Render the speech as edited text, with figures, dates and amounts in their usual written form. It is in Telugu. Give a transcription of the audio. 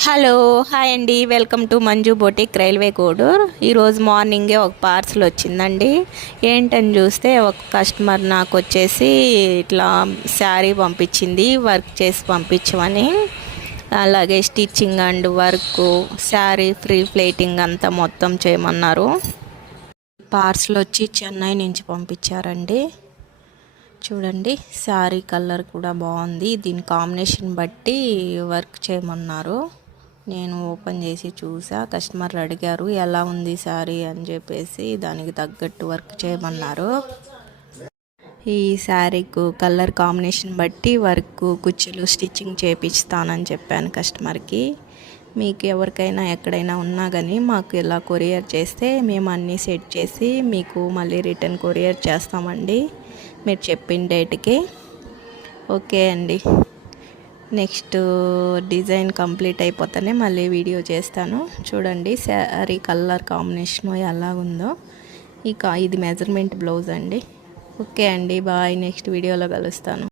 హలో హాయ్ అండి, welcome to Manju boutique railway Kodur. ఈరోజు మార్నింగే ఒక పార్సల్ వచ్చిందండి. ఏంటని చూస్తే ఒక కస్టమర్ నాకు వచ్చేసి ఇట్లా శారీ పంపించింది, వర్క్ చేసి పంపించమని. అలాగే stitching and work, sari free plating అంతా మొత్తం చేయమన్నారు. పార్సల్ వచ్చి చెన్నై నుంచి పంపించారండి. చూడండి, శారీ కలర్ కూడా బాగుంది. దీని కాంబినేషన్ బట్టి వర్క్ చేయమన్నారు. నేను ఓపెన్ చేసి చూసా, కస్టమర్ అడిగారు ఎలా ఉంది శారీ అని చెప్పేసి, దానికి తగ్గట్టు వర్క్ చేయమన్నారు. ఈ శారీకు కలర్ కాంబినేషన్ బట్టి వర్క్, కుచ్చులు స్టిచ్చింగ్ చేపిస్తానని చెప్పాను కస్టమర్కి. మీకు ఎవరికైనా ఎక్కడైనా ఉన్నా కానీ మాకు ఇలా కొరియర్ చేస్తే మేము అన్నీ సెట్ చేసి మీకు మళ్ళీ రిటర్న్ కొరియర్ చేస్తామండి, మీరు చెప్పిన డేట్కి. ఓకే అండి, నెక్స్ట్ డిజైన్ కంప్లీట్ అయిపోతేనే మళ్ళీ వీడియో చేస్తాను. చూడండి శారీ కలర్ కాంబినేషన్ ఎలా ఉందో. ఇక ఇది మెజర్మెంట్ బ్లౌజ్ అండి. ఓకే అండి, బాయ్. నెక్స్ట్ వీడియోలో కలుస్తాను.